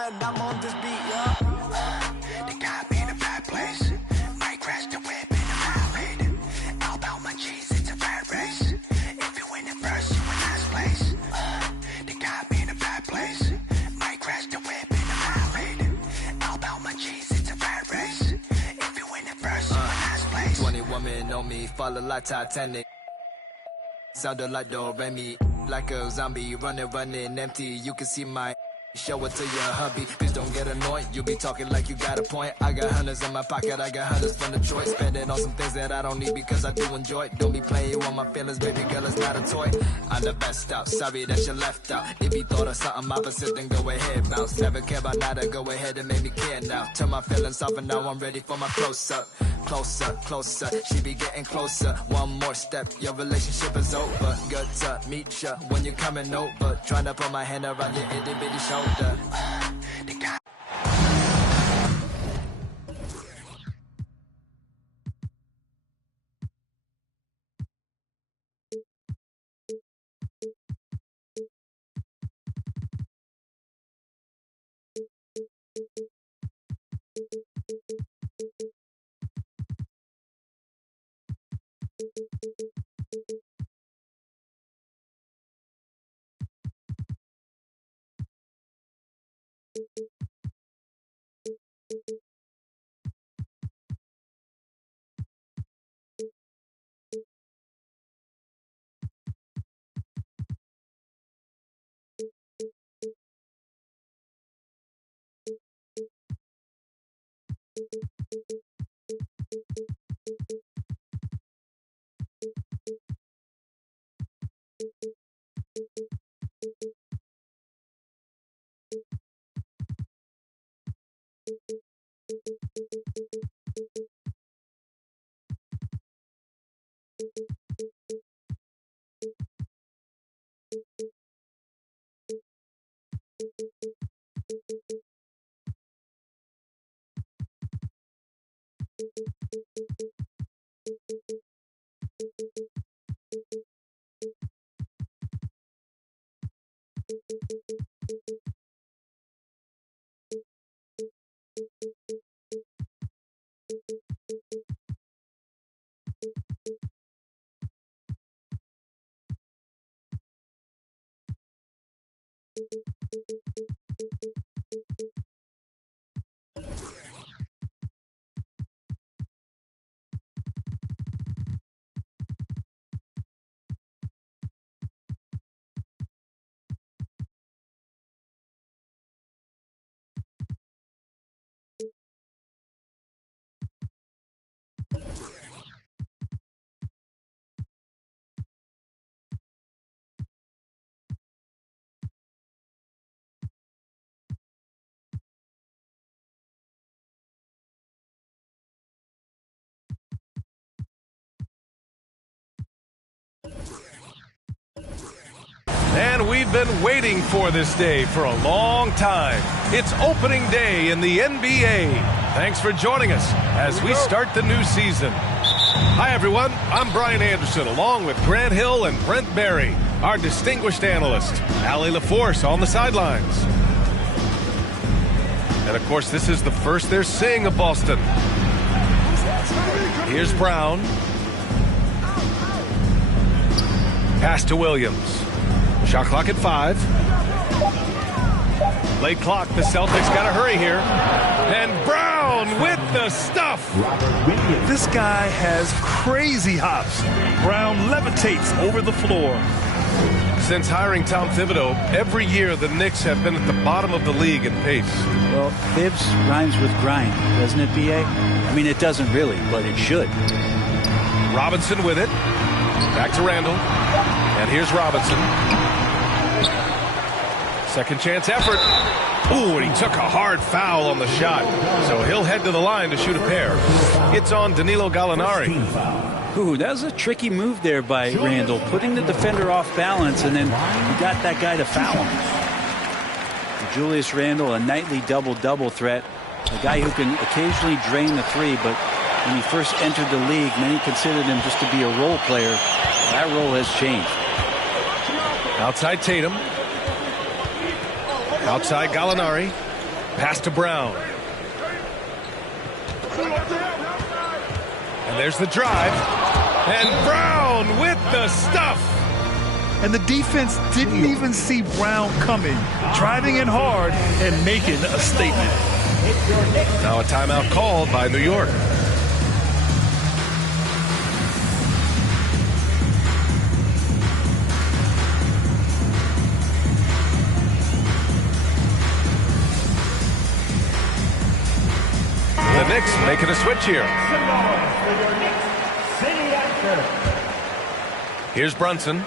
when I'm on this beat, yeah. They got me in a bad place. Might crash the whip in a ride. All about my cheese, it's a rat race. If you win it first, you in last place. They got me in a bad place. Might crash the whip in a ride. All about my cheese, it's a rat race. If you win it first, you in last place. 20 women on me, follow like Titanic. Sounded like Do Re Mi, like a zombie, running empty. You can see my show it to your hubby. Please don't get annoyed. You be talking like you got a point. I got hundreds in my pocket. I got hundreds from Detroit. Spend it on some things that I don't need because I do enjoy it. Don't be playing you on my feelings, baby girl. It's not a toy. I'm the best out. Sorry that you left out. If you thought of something opposite, then go ahead, bounce. Never care about nada. Go ahead and make me care now. Turn my feelings off and now I'm ready for my close up. Closer, closer. She be getting closer. One more step. Your relationship is over. Good to meet ya when you're coming over. Trying to put my hand around your itty bitty shoulder. They got And we've been waiting for this day for a long time. It's opening day in the NBA. Thanks for joining us as we start the new season. Hi, everyone. I'm Brian Anderson, along with Grant Hill and Brent Barry, our distinguished analyst, Allie LaForce on the sidelines. And, of course, this is the first they're seeing of Boston. Here's Brown. Pass to Williams. Shot clock at 5. Late clock. The Celtics got to hurry here. And Brown with the stuff. This guy has crazy hops. Brown levitates over the floor. Since hiring Tom Thibodeau, every year the Knicks have been at the bottom of the league in pace. Well, Fibs rhymes with grind, doesn't it, B.A.? I mean, it doesn't really, but it should. Robinson with it. Back to Randall. And here's Robinson. Second chance effort. Ooh, and he took a hard foul on the shot. So he'll head to the line to shoot a pair. It's on Danilo Gallinari. Ooh, that was a tricky move there by Randall, putting the defender off balance, and then he got that guy to foul him. Julius Randle, a nightly double-double threat, a guy who can occasionally drain the three, but when he first entered the league, many considered him just to be a role player. That role has changed. Outside Tatum. Outside Gallinari. Pass to Brown. And there's the drive. And Brown with the stuff. And the defense didn't even see Brown coming, driving in hard and making a statement. Now a timeout called by New York. The Knicks making a switch here. Here's Brunson.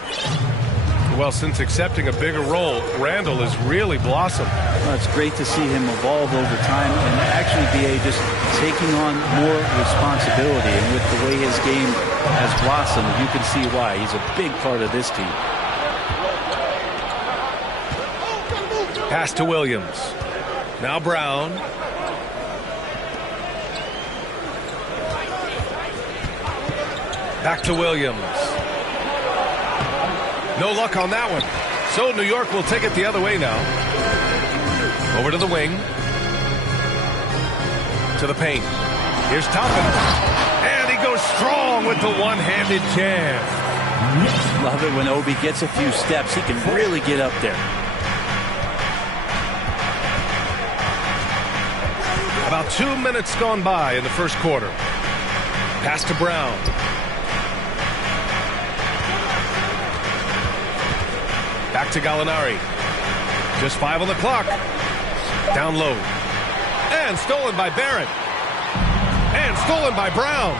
Well, since accepting a bigger role, Randall has really blossomed. Well, it's great to see him evolve over time and actually be just taking on more responsibility. And with the way his game has blossomed, you can see why. He's a big part of this team. Pass to Williams. Now Brown. Back to Williams. No luck on that one. So New York will take it the other way now. Over to the wing. To the paint. Here's Toppin. And he goes strong with the one-handed jam. Love it when Obi gets a few steps. He can really get up there. About 2 minutes gone by in the first quarter. Pass to Brown. Back to Gallinari. Just 5 on the clock. Down low. And stolen by Barrett. And stolen by Brown.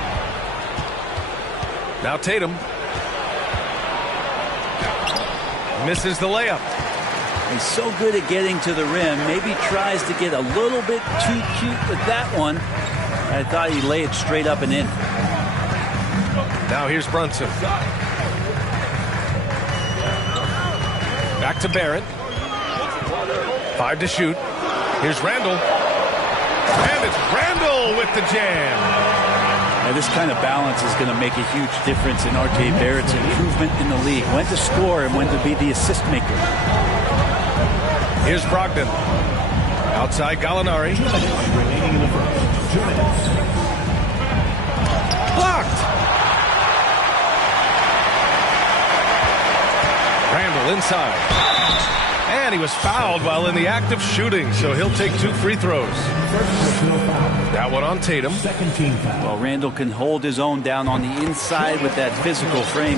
Now Tatum. Misses the layup. He's so good at getting to the rim. Maybe tries to get a little bit too cute with that one. I thought he'd lay it straight up and in. Now here's Brunson. Back to Barrett. 5 to shoot. Here's Randall. And it's Randall with the jam. Now this kind of balance is going to make a huge difference in R.J. Barrett's improvement in the league. When to score and when to be the assist maker. Here's Brogdon. Outside Gallinari. Blocked. Randall inside. And he was fouled while in the act of shooting, so he'll take 2 free throws. That one on Tatum. Well, Randall can hold his own down on the inside with that physical frame.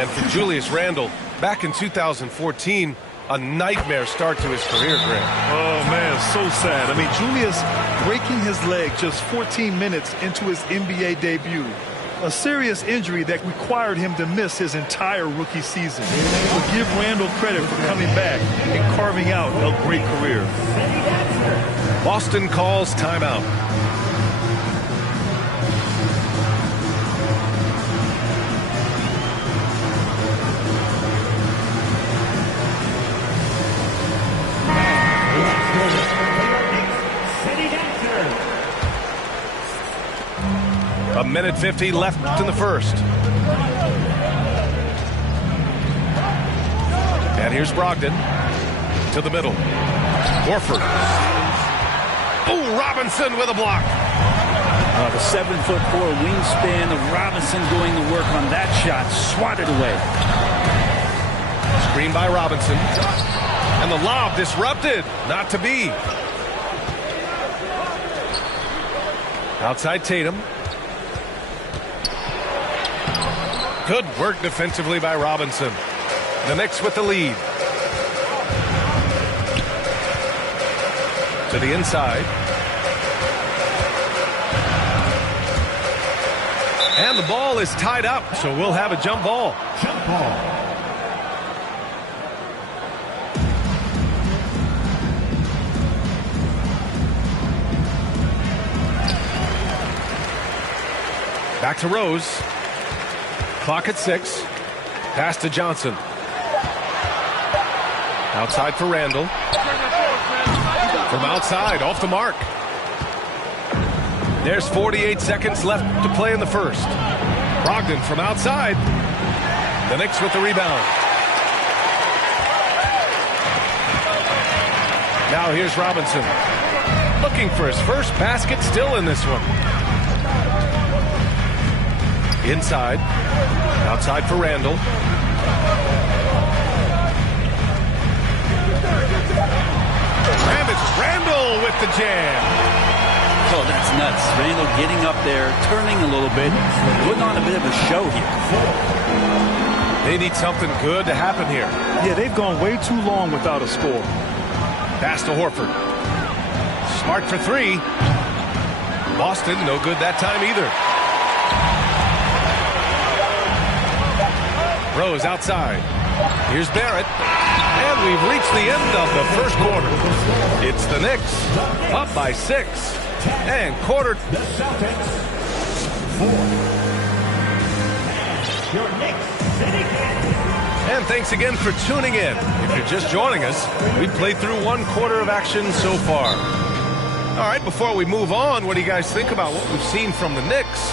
And for Julius Randle, back in 2014, a nightmare start to his career, Grant. Oh, man, so sad. I mean, Julius breaking his leg just 14 minutes into his NBA debut. A serious injury that required him to miss his entire rookie season. But give Randall credit for coming back and carving out a great career. Boston calls timeout. A minute 50 left in the first. And here's Brogdon to the middle. Horford. Oh, Robinson with a block. The 7'4" wingspan of Robinson going to work on that shot. Swatted away. Screen by Robinson. And the lob disrupted. Not to be. Outside Tatum. Good work defensively by Robinson. The Knicks with the lead. To the inside. And the ball is tied up, so we'll have a jump ball. Jump ball. Back to Rose. Clock at 6. Pass to Johnson. Outside for Randall. From outside, off the mark. There's 48 seconds left to play in the first. Brogdon from outside. The Knicks with the rebound. Now here's Robinson. Looking for his first basket, still in this one. Inside. Outside for Randall. And it's Randall with the jam. Oh, that's nuts. Randall getting up there, turning a little bit, putting on a bit of a show here. They need something good to happen here. Yeah, they've gone way too long without a score. Pass to Horford. Smart for three. Boston, no good that time either. Rose outside. Here's Barrett. And we've reached the end of the first quarter. It's the Knicks up by 6. And quarter. The Celtics 4. Your Knicks City Candy. And thanks again for tuning in. If you're just joining us, we've played through 1 quarter of action so far. All right, before we move on, what do you guys think about what we've seen from the Knicks?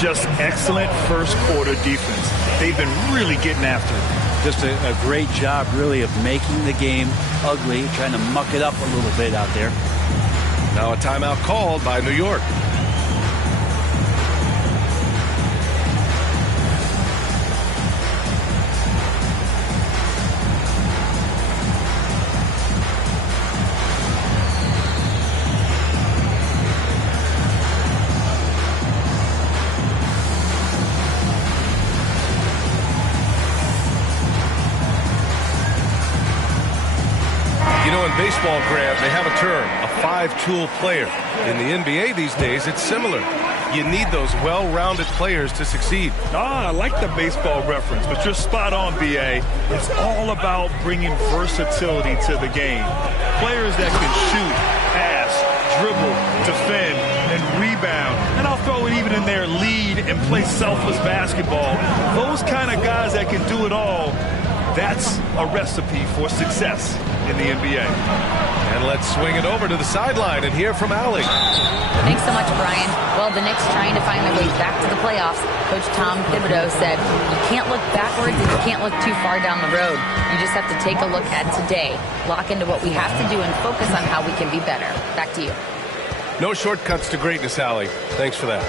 Just excellent first quarter defense. They've been really getting after it. Just a great job, really, of making the game ugly, trying to muck it up a little bit out there. Now a timeout called by New York. You know, in baseball, Grant, they have a term, a 5-tool player. In the NBA these days, it's similar. You need those well-rounded players to succeed. I like the baseball reference, but you're spot on, B.A. It's all about bringing versatility to the game. Players that can shoot, pass, dribble, defend, and rebound. And I'll throw it even in there, lead and play selfless basketball. Those kind of guys that can do it all, that's a recipe for success in the NBA. And let's swing it over to the sideline and hear from Allie. Thanks so much, Brian. Well, the Knicks trying to find their way back to the playoffs. Coach Tom Thibodeau said, you can't look backwards and you can't look too far down the road. You just have to take a look at today, lock into what we have to do, and focus on how we can be better. Back to you. No shortcuts to greatness, Allie. Thanks for that.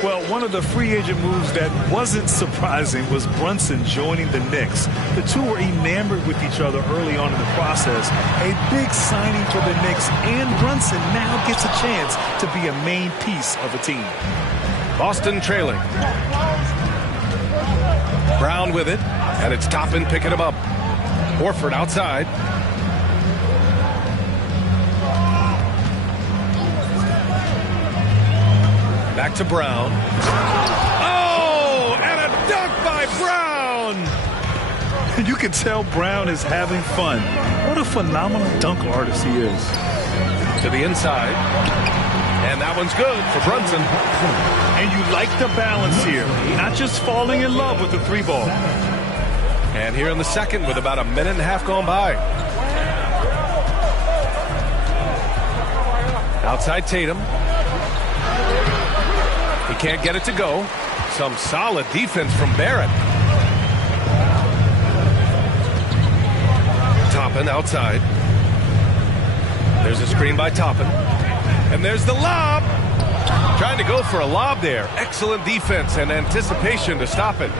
Well, one of the free agent moves that wasn't surprising was Brunson joining the Knicks. The two were enamored with each other early on in the process. A big signing for the Knicks, and Brunson now gets a chance to be a main piece of a team. Boston trailing. Brown with it, and it's Toppin picking him up. Horford outside. Back to Brown. Oh, and a dunk by Brown! You can tell Brown is having fun. What a phenomenal dunk artist he is. To the inside. And that one's good for Brunson. And you like the balance here. Not just falling in love with the 3-ball. And here in the second with about a minute and a half gone by. Outside Tatum. He can't get it to go. Some solid defense from Barrett. Toppin outside. There's a screen by Toppin. And there's the lob. Trying to go for a lob there. Excellent defense and anticipation to stop it.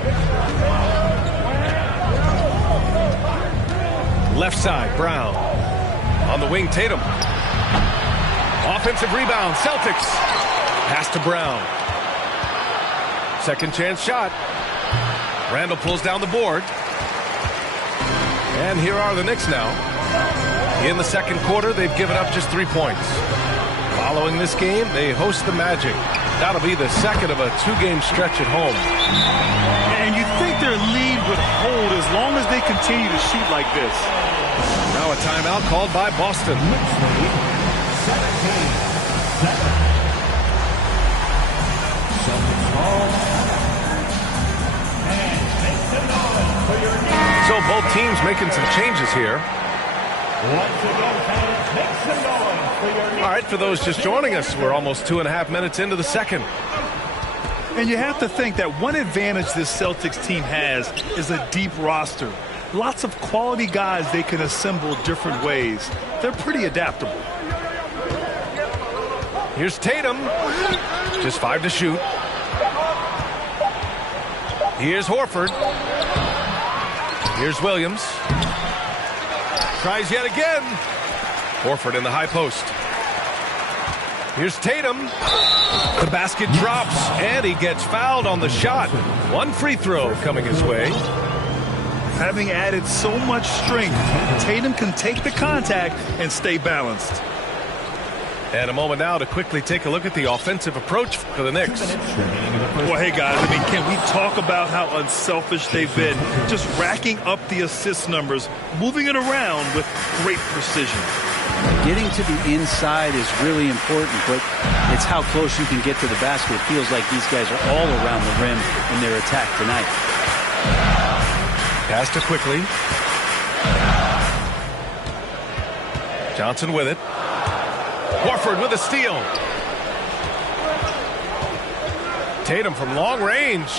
Left side, Brown. On the wing, Tatum. Offensive rebound, Celtics. Pass to Brown. Second chance shot. Randall pulls down the board. And here are the Knicks now. In the second quarter, they've given up just 3 points. Following this game, they host the Magic. That'll be the second of a 2-game stretch at home. And you think their lead would hold as long as they continue to shoot like this. Now a timeout called by Boston. So both teams making some changes here. All right, for those just joining us, we're almost 2.5 minutes into the second. And you have to think that one advantage this Celtics team has is a deep roster. Lots of quality guys they can assemble different ways. They're pretty adaptable. Here's Tatum. Just 5 to shoot. Here's Horford. Here's Williams. Tries yet again. Horford in the high post. Here's Tatum. The basket drops, and he gets fouled on the shot. 1 free throw coming his way. Having added so much strength, Tatum can take the contact and stay balanced. And a moment now to quickly take a look at the offensive approach for the Knicks. Well, hey, guys, I mean, can we talk about how unselfish they've been? Just racking up the assist numbers, moving it around with great precision. Getting to the inside is really important, but it's how close you can get to the basket. It feels like these guys are all around the rim in their attack tonight. Pass to quickly. Johnson with it. Horford with a steal. Tatum from long range.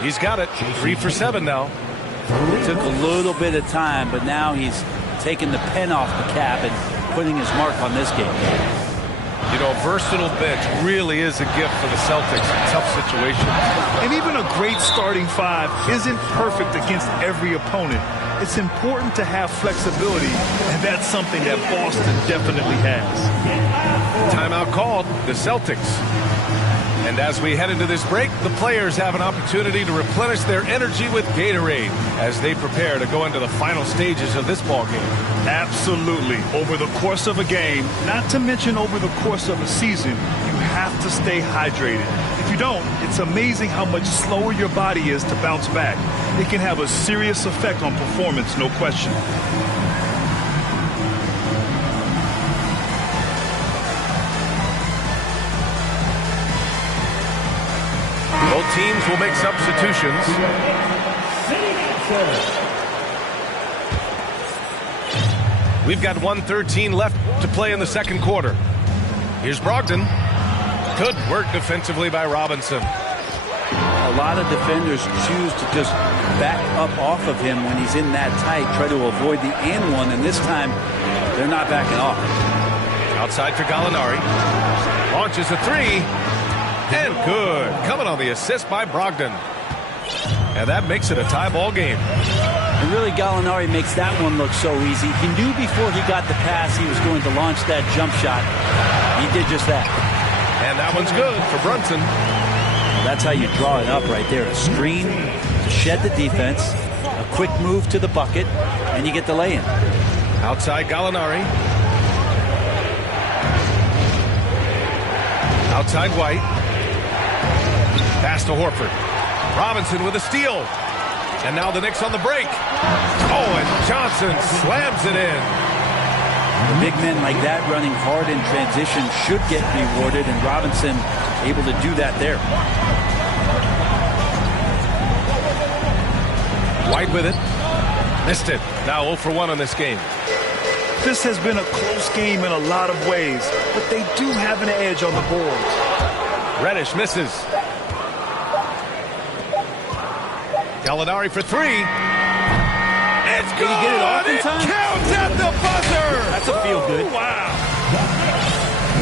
He's got it. 3 for 7 now. It took a little bit of time, but now he's taking the pen off the cap and putting his mark on this game. You know, a versatile bench really is a gift for the Celtics in tough situations. And even a great starting 5 isn't perfect against every opponent. It's important to have flexibility, and that's something that Boston definitely has. Timeout called, the Celtics. And as we head into this break, the players have an opportunity to replenish their energy with Gatorade as they prepare to go into the final stages of this ball game. Absolutely. Over the course of a game, not to mention over the course of a season, you have to stay hydrated. If you don't, it's amazing how much slower your body is to bounce back. It can have a serious effect on performance, no question. Both teams will make substitutions. We've got 1:13 left to play in the second quarter. Here's Brogdon. Good work defensively by Robinson. A lot of defenders choose to just back up off of him when he's in that tight, try to avoid the and one, and this time they're not backing off. Outside for Gallinari. Launches a 3. And good. Coming on the assist by Brogdon. And that makes it a tie ball game. And really, Gallinari makes that one look so easy. He knew before he got the pass he was going to launch that jump shot. He did just that. And that one's good for Brunson. That's how you draw it up right there. A screen to shed the defense, a quick move to the bucket, and you get the lay-in. Outside Gallinari. Outside White. Pass to Horford. Robinson with a steal. And now the Knicks on the break. Oh, and Johnson slams it in. Big men like that running hard in transition should get rewarded, and Robinson able to do that there. White with it. Missed it. Now 0 for 1 on this game. This has been a close game in a lot of ways, but they do have an edge on the boards. Reddish misses. Gallinari for 3. It's good. Did he get it off in time? It counts at the buzzer. That's a feel good. Wow.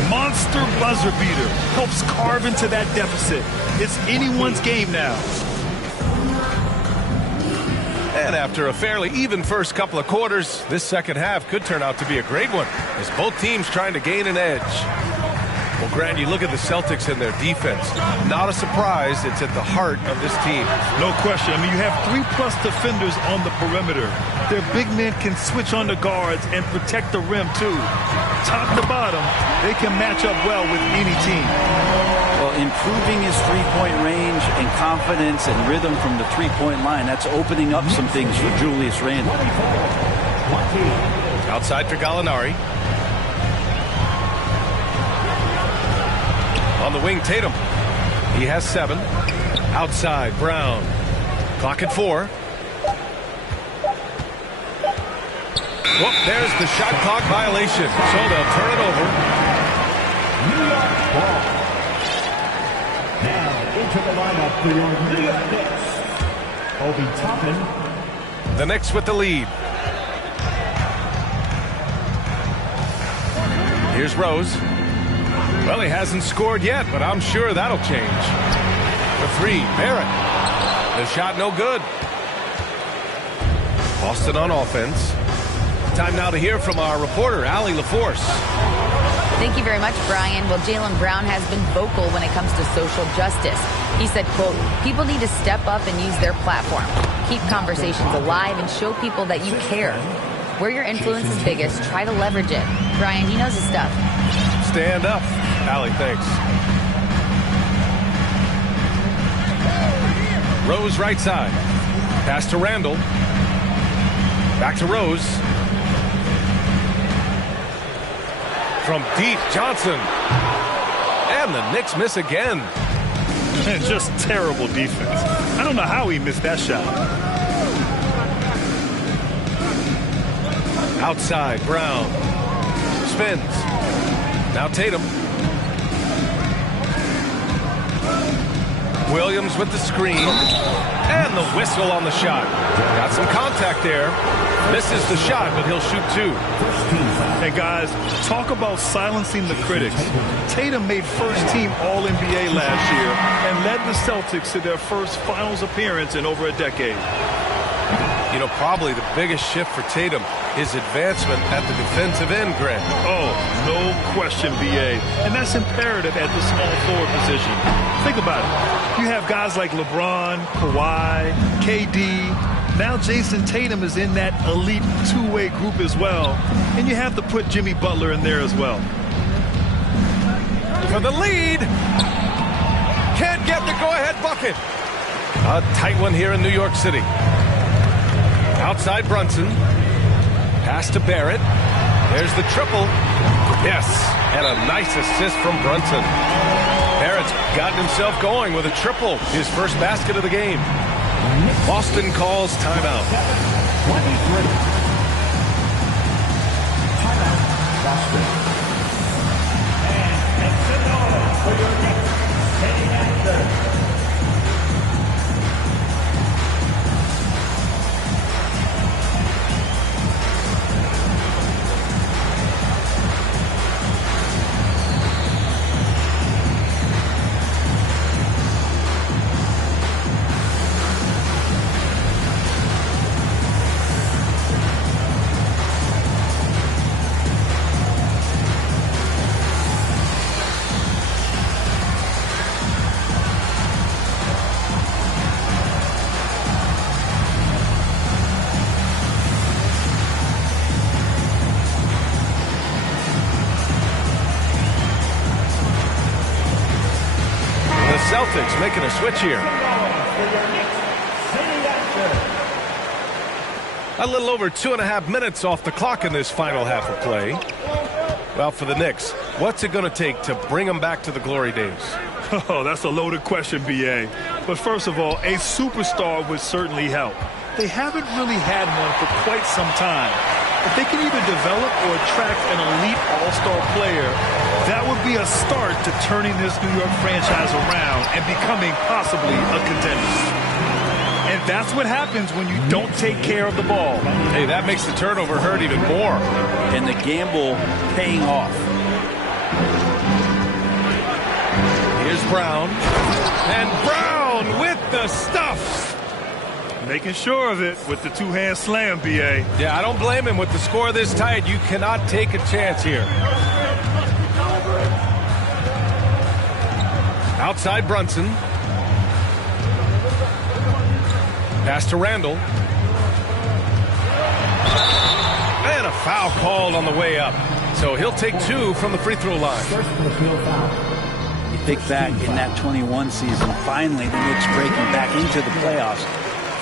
Monster buzzer beater. Helps carve into that deficit. It's anyone's game now. And after a fairly even first couple of quarters, this second half could turn out to be a great one as both teams trying to gain an edge. Well, Grant, you look at the Celtics and their defense. Not a surprise, it's at the heart of this team. No question. I mean, you have 3+ defenders on the perimeter. Their big men can switch on the guards and protect the rim, too. Top to bottom, they can match up well with any team. Well, improving his three-point range and confidence and rhythm from the three-point line, that's opening up some things for Julius Randle. Outside for Gallinari. On the wing, Tatum. He has 7. Outside, Brown. Clock at 4. Whoop, there's the shot clock violation. So they'll turn it over. New York ball. Now into the lineup for your New York Knicks. Obi Toppin The Knicks with the lead. Here's Rose. Well, he hasn't scored yet, but I'm sure that'll change. The three, Barrett. The shot no good. Boston on offense. Time now to hear from our reporter, Allie LaForce. Thank you very much, Brian. Well, Jaylen Brown has been vocal when it comes to social justice. He said, quote, people need to step up and use their platform. Keep conversations alive and show people that you care. Where your influence is biggest, try to leverage it. Brian, he knows his stuff. Stand up. Allie, thanks. Rose right side. Pass to Randall. Back to Rose. From deep, Johnson. And the Knicks miss again. And just terrible defense. I don't know how he missed that shot. Outside, Brown. Spins. Now Tatum. Williams with the screen. And the whistle on the shot. Got some contact there. Misses the shot, but he'll shoot two. Hey, guys, talk about silencing the critics. Tatum made first-team All-NBA last year and led the Celtics to their first finals appearance in over a decade. You know, probably the biggest shift for Tatum is advancement at the defensive end, Grant. Oh, no question, B.A. And that's imperative at the small forward position. Think about it. You have guys like LeBron, Kawhi, KD. Now Jason Tatum is in that elite two-way group as well. And you have to put Jimmy Butler in there as well. For the lead. Can't get the go-ahead bucket. A tight one here in New York City. Outside Brunson. Pass to Barrett. There's the triple. Yes, and a nice assist from Brunson. Barrett's gotten himself going with a triple. His first basket of the game. Boston calls timeout. 23. Timeout, Boston. And sit on for your next taking answer. Celtics making a switch here. A little over 2.5 minutes off the clock in this final half of play. Well, for the Knicks, what's it going to take to bring them back to the glory days? Oh, that's a loaded question, B.A. But first of all, a superstar would certainly help. They haven't really had one for quite some time. If they can either develop or attract an elite all-star player, that would be a start to turning this New York franchise around and becoming possibly a contender. And that's what happens when you don't take care of the ball. Hey, that makes the turnover hurt even more. And the gamble paying off. Here's Brown. And Brown with the stuff. Making sure of it with the two-hand slam, B.A. Yeah, I don't blame him. With the score this tight, you cannot take a chance here. Outside Brunson. Pass to Randall. And a foul called on the way up. So he'll take two from the free throw line. You think back in that 21 season, finally the Knicks breaking back into the playoffs.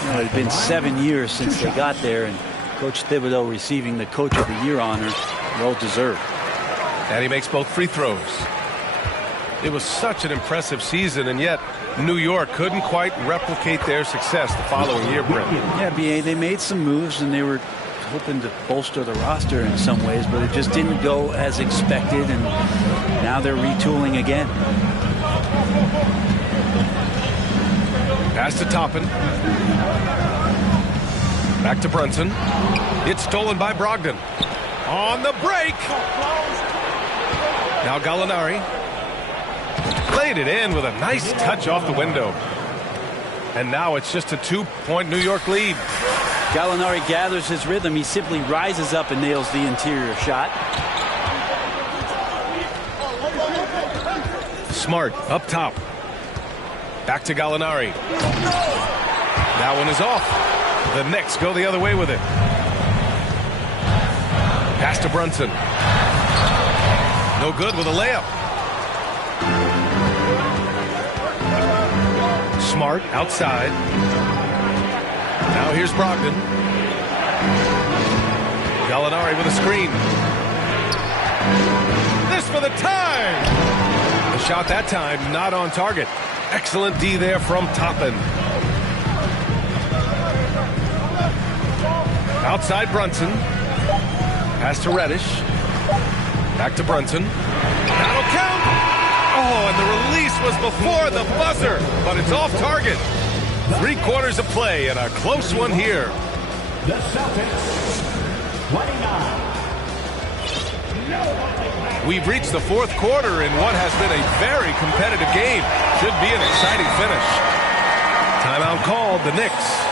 You know, it had been 7 years since they got there, and Coach Thibodeau receiving the Coach of the Year honor, well deserved. And he makes both free throws. It was such an impressive season, and yet New York couldn't quite replicate their success the following year, Brent. Yeah, B.A., they made some moves, and they were hoping to bolster the roster in some ways, but it just didn't go as expected, and now they're retooling again. Pass to Toppin. Back to Brunson. It's stolen by Brogdon. On the break. Now Gallinari. Played it in with a nice touch off the window. And now it's just a 2-point New York lead. Gallinari gathers his rhythm. He simply rises up and nails the interior shot. Smart up top. Back to Gallinari. That one is off. The Knicks go the other way with it. Pass to Brunson. No good with a layup. Smart outside. Now here's Brogdon. Gallinari with a screen. This for the tie. The shot that time not on target. Excellent D there from Toppin. Outside Brunson. Pass to Reddish. Back to Brunson. That'll count. Oh, and the release was before the buzzer, but it's off target. 3 quarters of play and a close one here. The Celtics, 29. We've reached the 4th quarter in what has been a very competitive game. Should be an exciting finish. Timeout called, the Knicks.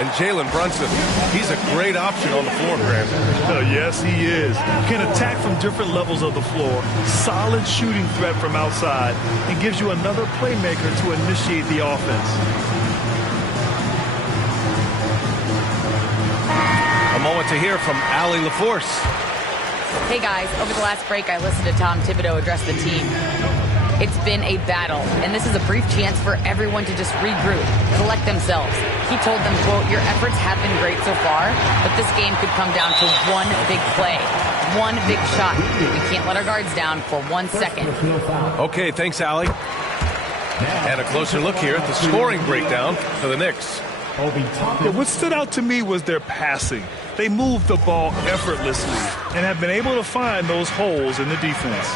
And Jalen Brunson, he's a great option on the floor, Graham. Yes, he is. Can attack from different levels of the floor. Solid shooting threat from outside. And gives you another playmaker to initiate the offense. A moment to hear from Allie LaForce. Hey guys, over the last break I listened to Tom Thibodeau address the team. It's been a battle, and this is a brief chance for everyone to just regroup, collect themselves. He told them, quote, your efforts have been great so far, but this game could come down to one big play, one big shot. We can't let our guards down for 1 second. Okay, thanks, Allie. And a closer look here at the scoring breakdown for the Knicks. What stood out to me was their passing. They moved the ball effortlessly and have been able to find those holes in the defense.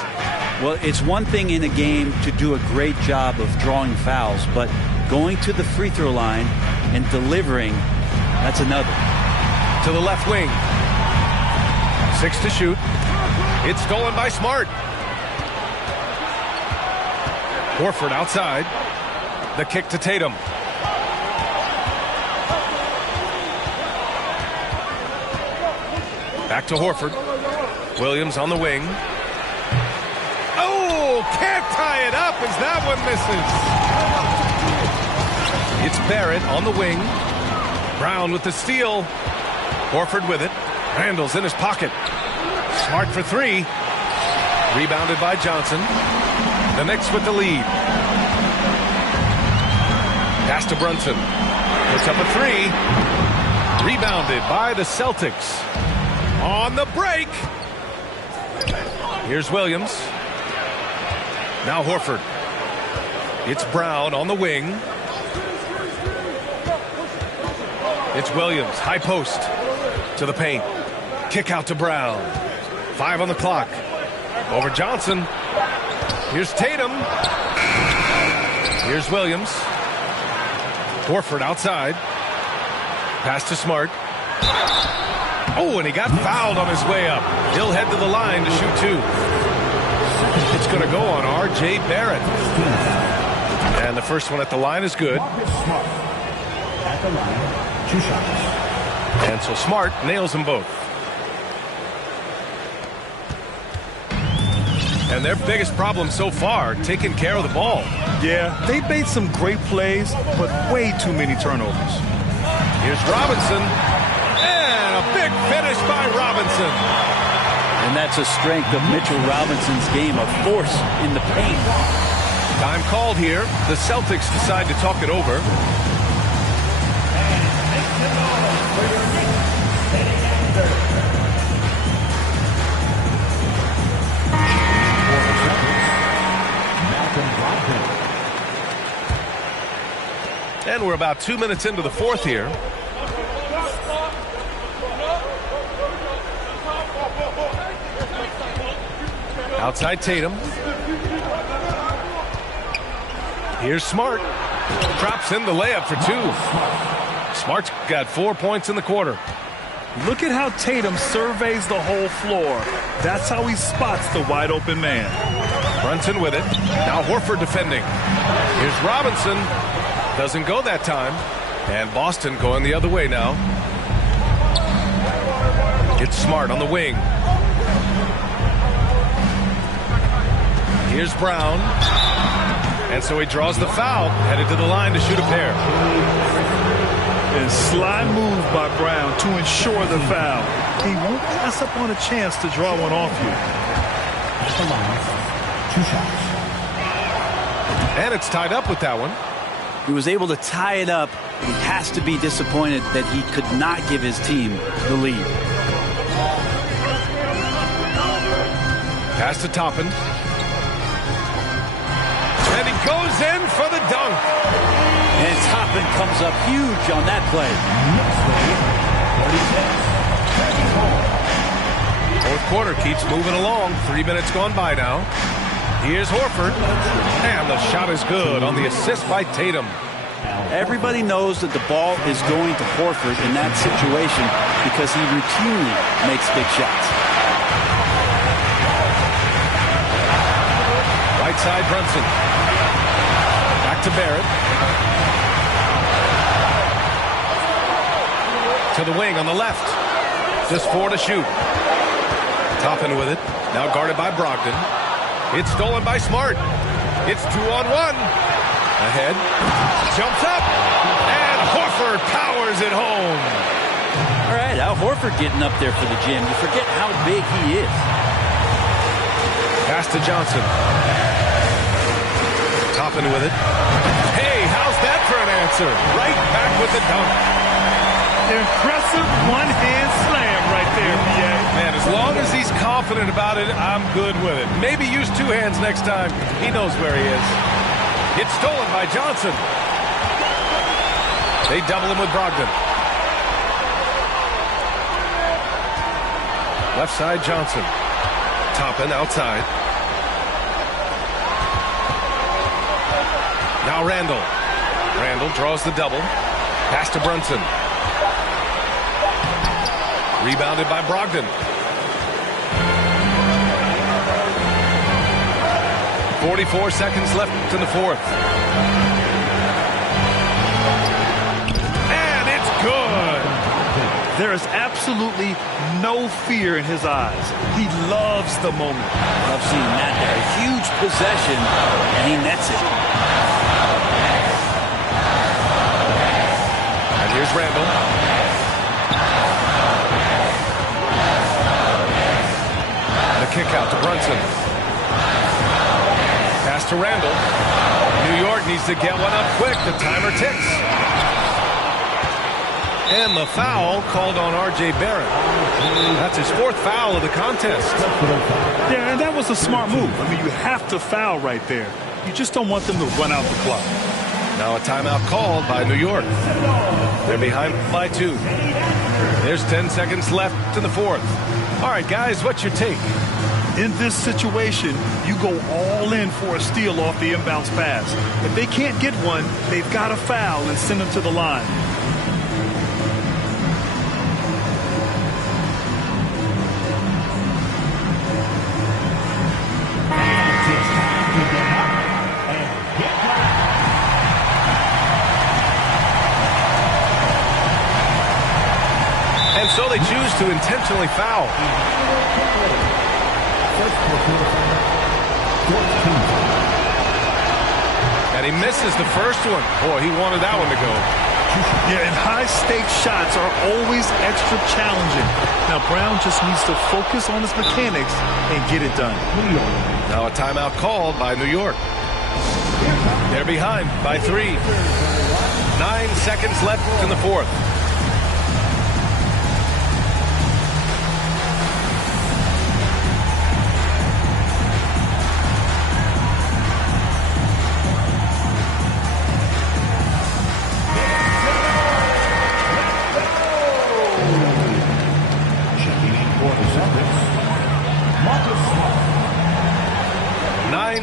Well, it's one thing in a game to do a great job of drawing fouls, but going to the free throw line and delivering, that's another. To the left wing. 6 to shoot. It's stolen by Smart. Horford outside. The kick to Tatum. Back to Horford. Williams on the wing. Oh, can't tie it up as that one misses. It's Barrett on the wing. Brown with the steal. Horford with it. Randall's in his pocket. Smart for 3. Rebounded by Johnson. The Knicks with the lead. Pass to Brunson. Puts up a 3. Rebounded by the Celtics. On the break. Here's Williams. Now Horford. It's Brown on the wing. It's Williams. High post to the paint. Kick out to Brown. 5 on the clock. Over Johnson. Here's Tatum. Here's Williams. Horford outside. Pass to Smart. Oh, and he got fouled on his way up. He'll head to the line to shoot 2. It's going to go on R.J. Barrett. And the first one at the line is good. At the line, 2 shots. And so Smart nails them both. And their biggest problem so far, taking care of the ball. Yeah, they made some great plays, but way too many turnovers. Here's Robinson. And a big finish by Robinson. And that's a strength of Mitchell Robinson's game, a force in the paint. Time called here. The Celtics decide to talk it over. And we're about 2 minutes into the 4th here. Outside Tatum. Here's Smart. Drops in the layup for 2. Smart's got 4 points in the quarter. Look at how Tatum surveys the whole floor. That's how he spots the wide open man. Brunson with it. Now Horford defending. Here's Robinson. Doesn't go that time. And Boston going the other way now. It's Smart on the wing. Here's Brown. And so he draws the foul, headed to the line to shoot a pair. And sly move by Brown to ensure the foul. He won't pass up on a chance to draw one off you. And it's tied up with that one. He was able to tie it up. He has to be disappointed that he could not give his team the lead. Pass to Toppin. And he goes in for the dunk. And Toppin comes up huge on that play. Fourth quarter keeps moving along. 3 minutes gone by now. Here's Horford. And the shot is good on the assist by Tatum. Everybody knows that the ball is going to Horford in that situation because he routinely makes big shots. Right side, Brunson. Back to Barrett. To the wing on the left. Just 4 to shoot. Toppin with it. Now guarded by Brogdon. It's stolen by Smart. It's 2-on-1. Ahead. Jumps up. And Horford powers it home. All right, Al Horford getting up there for the gym. You forget how big he is. Pass to Johnson. Toppin with it. Hey, how's that for an answer? Right back with the dunk. Impressive one-hand slam right there, PA. Man, as long as he's confident about it, I'm good with it. Maybe use 2 hands next time. He knows where he is. It's stolen by Johnson. They double him with Brogdon. Left side, Johnson. Toppin outside. Now Randall. Randall draws the double. Pass to Brunson. Rebounded by Brogdon. 44 seconds left in the fourth. And it's good. There is absolutely no fear in his eyes. He loves the moment. Love seeing that there. A huge possession, and he nets it. And here's Randall. And a kick out to Brunson. Pass to Randall. New York needs to get one up quick. The timer ticks. And the foul called on R.J. Barrett. That's his 4th foul of the contest. Yeah, and that was a smart move. I mean, you have to foul right there. You just don't want them to run out the clock. Now a timeout called by New York. They're behind by 2. There's 10 seconds left in the fourth. All right, guys, what's your take? In this situation, you go all in for a steal off the inbounds pass. If they can't get one, they've got to foul and send them to the line. And so they choose to intentionally foul. And he misses the first one. Boy, he wanted that one to go. Yeah, and high-stakes shots are always extra challenging. Now, Brown just needs to focus on his mechanics and get it done. Now a timeout called by New York. They're behind by 3. 9 seconds left in the fourth.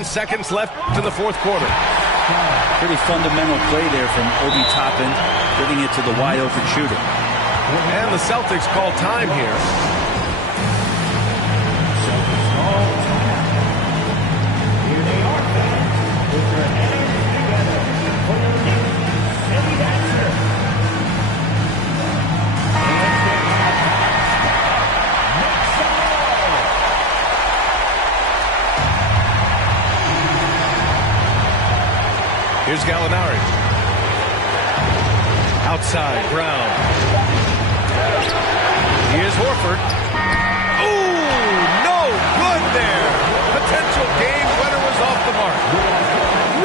Seconds left in the fourth quarter. Pretty fundamental play there from Obi Toppin, getting it to the wide open shooter. And the Celtics call time here. Here they are, fans. Put your hands together for your leader, Eddie Dancer. And let's get back. Make some noise. Here's Gallinari. Outside, Brown. Here's Horford. Ooh, no good there. Potential game winner was off the mark.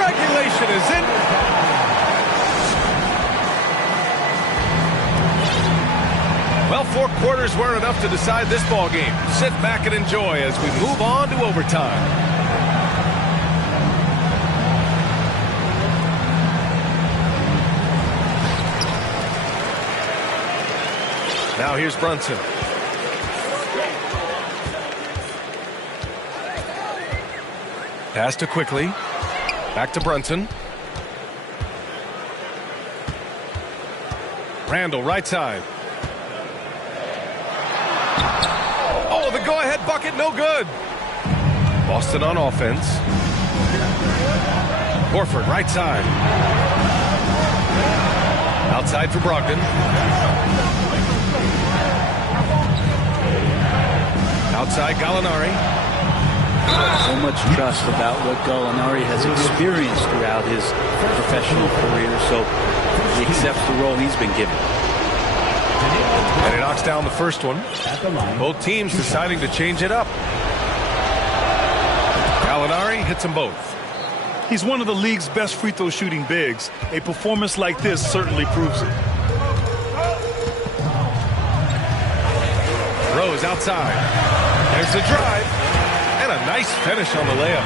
Regulation is in. Well, 4 quarters weren't enough to decide this ball game. Sit back and enjoy as we move on to overtime. Now here's Brunson. Pass to Quickly. Back to Brunson. Randall, right side. Oh, the go-ahead bucket, no good. Boston on offense. Horford, right side. Outside for Brogdon. Outside Gallinari. So much trust about what Gallinari has experienced throughout his professional career, so he accepts the role he's been given. And he knocks down the first one. Both teams deciding to change it up. Gallinari hits them both. He's one of the league's best free throw shooting bigs. A performance like this certainly proves it. Rose outside. There's the drive. And a nice finish on the layup.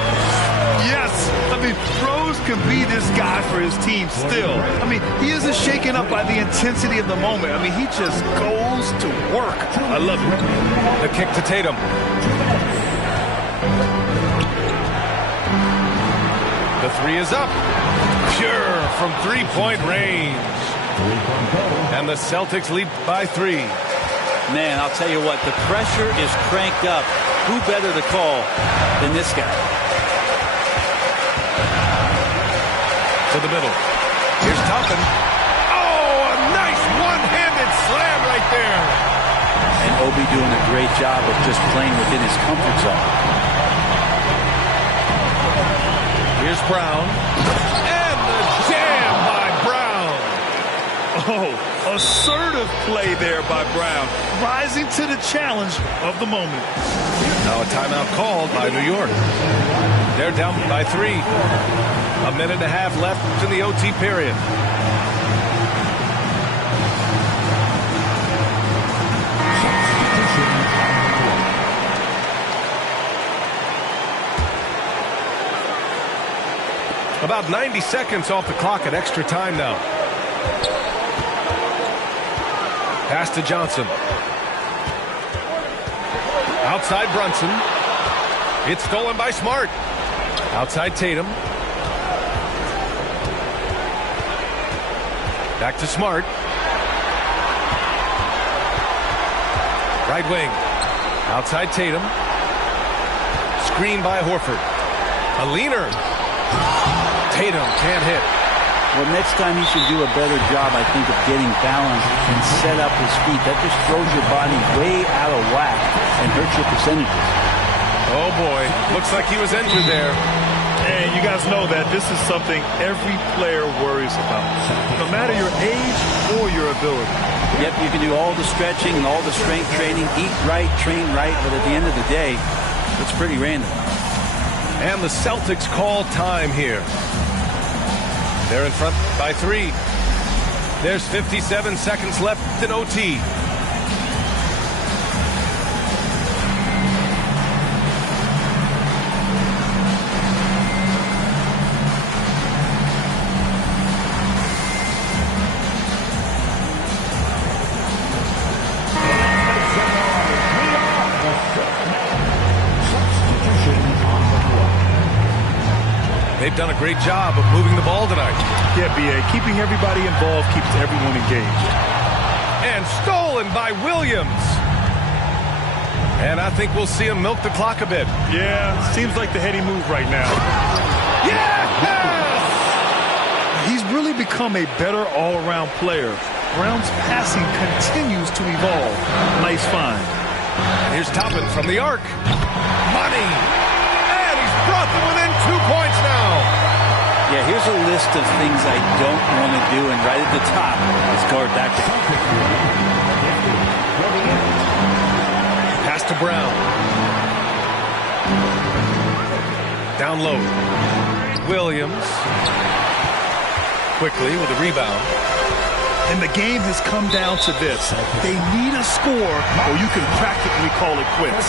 Yes! I mean, Rose can be this guy for his team still. I mean, he isn't shaken up by the intensity of the moment. I mean, he just goes to work. I love it. The kick to Tatum. The three is up. Pure from three-point range. And the Celtics lead by 3. Man, I'll tell you what, the pressure is cranked up. Who better to call than this guy? To the middle. Here's Toppin. Oh, a nice one-handed slam right there. And Obi doing a great job of just playing within his comfort zone. Here's Brown. And the jam by Brown. Oh, assertive play there by Brown, rising to the challenge of the moment. Now a timeout called by New York. They're down by 3. A minute and a half left in the OT period. About 90 seconds off the clock at extra time now. Pass to Johnson. Outside Brunson. It's stolen by Smart. Outside Tatum. Back to Smart. Right wing. Outside Tatum. Screen by Horford. A leaner. Tatum can't hit. Well, next time he should do a better job, I think, of getting balanced and set up his feet. That just throws your body way out of whack and hurts your percentages. Oh, boy. Looks like he was injured there. And you guys know that this is something every player worries about, no matter your age or your ability. Yep, you can do all the stretching and all the strength training, eat right, train right, but at the end of the day, it's pretty random. And the Celtics call time here. They're in front by 3. There's 57 seconds left in OT. They've done a great job of moving the ball tonight. Yeah, B.A. Keeping everybody involved keeps everyone engaged. And stolen by Williams. And I think we'll see him milk the clock a bit. Yeah, seems like the heady move right now. Yes! He's really become a better all-around player. Brown's passing continues to evolve. Nice find. And here's Toppin from the arc. Money! And he's brought them within 2 points now. Yeah, here's a list of things I don't want to do, and right at the top is guard that guy. Pass to Brown. Down low. Williams. Quickly with a rebound. And the game has come down to this. They need a score, or you can practically call it quits.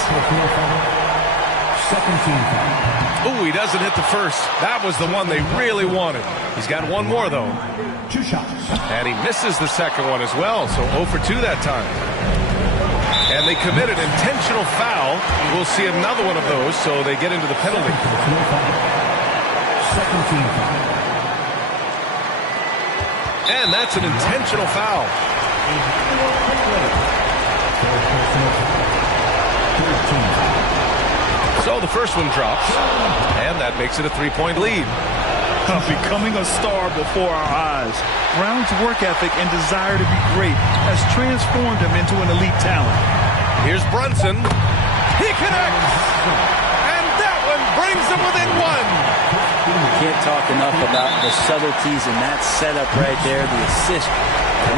Oh, he doesn't hit the first. That was the one they really wanted. He's got one more, though. 2 shots. And he misses the second one as well, so 0 for 2 that time. And they commit an intentional foul. We'll see another one of those, so they get into the penalty. Second team foul. And that's an intentional foul. So the first one drops, and that makes it a 3-point lead. Becoming a star before our eyes. Brown's work ethic and desire to be great has transformed him into an elite talent. Here's Brunson. He connects! And that one brings them within 1. Can't talk enough about the subtleties in that setup right there. The assist,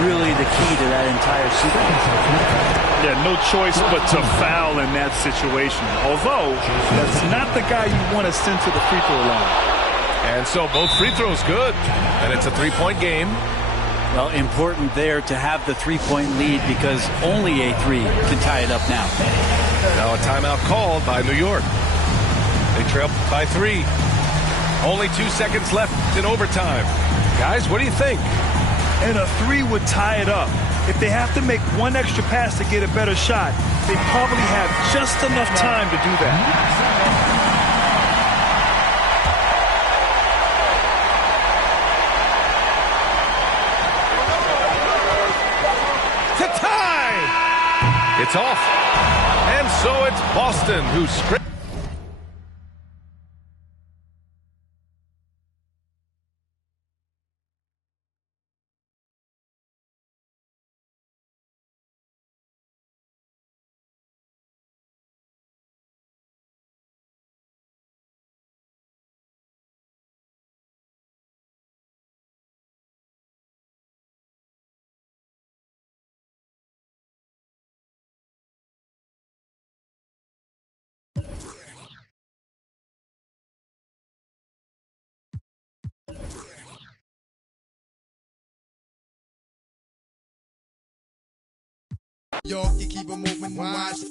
really the key to that entire sequence. Yeah, no choice but to foul in that situation. Although, that's not the guy you want to send to the free throw line. And so both free throws good. And it's a 3-point game. Well, important there to have the 3-point lead because only a 3 can tie it up now. Now a timeout called by New York. They trail by 3. Only 2 seconds left in overtime. Guys, what do you think? And a 3 would tie it up. If they have to make one extra pass to get a better shot, they probably have just enough time to do that. To tie! It's off. And so it's Boston who scrapes. Yo, you keep it moving, watch.